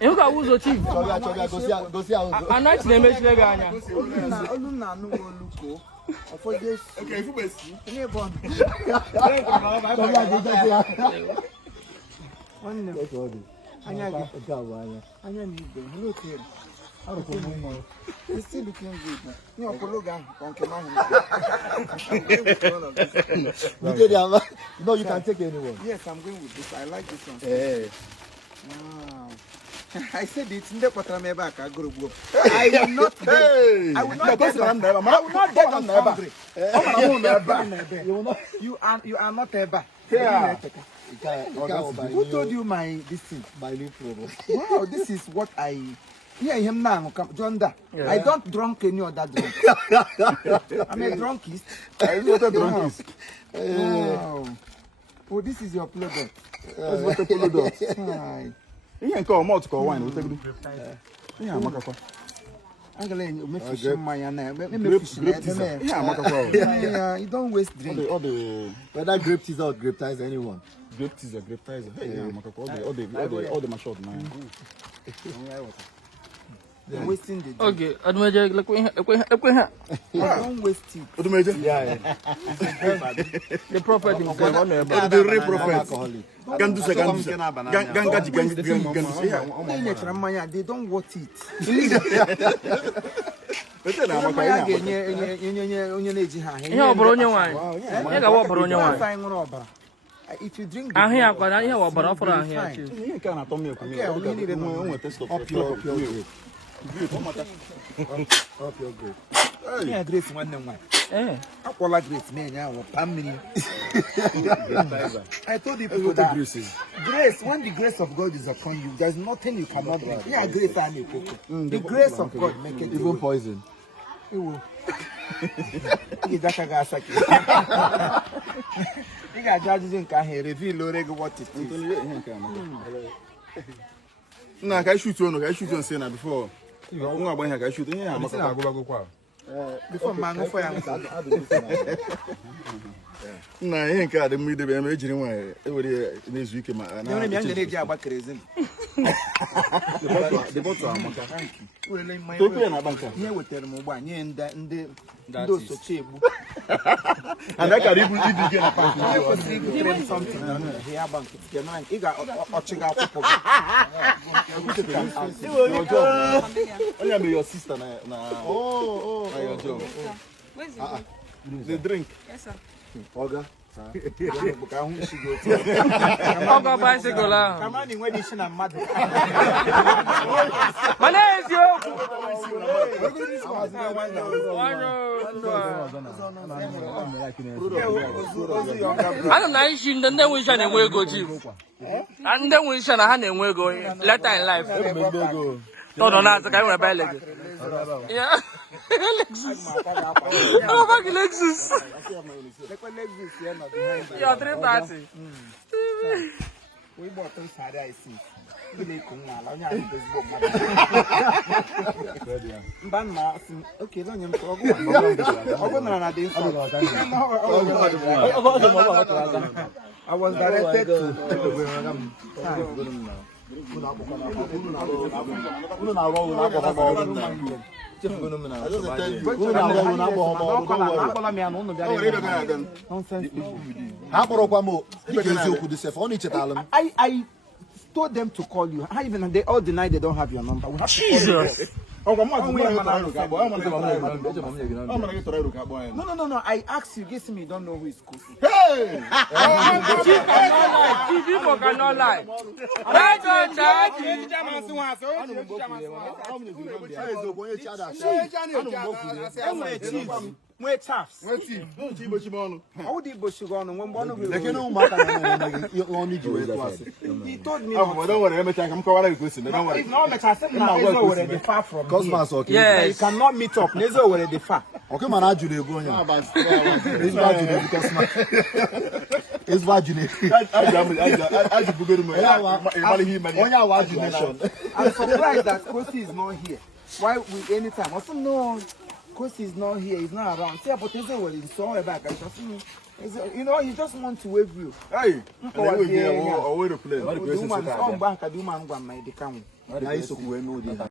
You got who's the chief? Go see how. I'm not the image Leganya. Okay, who is he? He's still looking good. No, you can take anyone. Yes, I'm going with this. I like this one. Hey. Wow. I said it in the back. I will not. I will not get on. I will not get on hungry. You are not ever. Yeah. Who told you this thing? My new problem. Wow, this is what I. Yeah, him now. John, I don't drunk any other drink. I'm a drunkist. I'm not a drunkist. Wow. Oh, this is your product. That's what a product. You can call malt call wine. Yeah, I'm you don't waste drink. Whether grape teas or grape ties, anyone. Grape teas or grape ties. Hey, all the mashot, man. They're wasting the drink. Okay, Admaja, look, Don't waste it. Yeah. the prophet himself. The real prophet. They don't want it. If you drink I hear what I hear about for here. You can't tell me. Up your grade. Yeah, grace one. I grace man. I told you people that grace, when the grace of God is upon you, there's nothing you cannot do. Yeah, grace and the grace of God make it even poison. You got judges in can reveal already what it is. No, I shoot you. I shoot you and say that before. You are going to shoot. Before man for no, I ain't got the middle imagine why every next week. The bottle. Here with the mobile and those and I can even eat something. Here, bank. You got your sister. Oh, your job. The drink. Yes, sir. Oga. Oga bicycle lah. Come on, when you should have mad. Malaysia. I'm not sure that we shall never go to. And then we shall have never go later in life. No, that's the kind of balance. Yeah. Lexus. Oh, fucking Lexus. You're 330. We bought those hard I see. Okay, don't you talk? I was directed to. I told them to call you. Even they all deny they don't have your number. We have Jesus. No. I asked you, guess me, you don't know who is Kosi. Hey! Chief Imo cannot lie. Wait, chaps. How do you bush you on one of you? He told me. Oh, don't worry, I'm calling you. Don't worry. No, but I said now is already far from here. Yes. You cannot meet up. Nezo already far. Okay, man, I do the go. It's bad. I'm surprised that Kosi is not here. Why we anytime? Also no. Kosi is not here, he's not around. See, but he's already so back. I just You know, you just want to wave you. Hey, away to play. The woman, oh, bank, the woman, my the camel. Na isoku we no dey.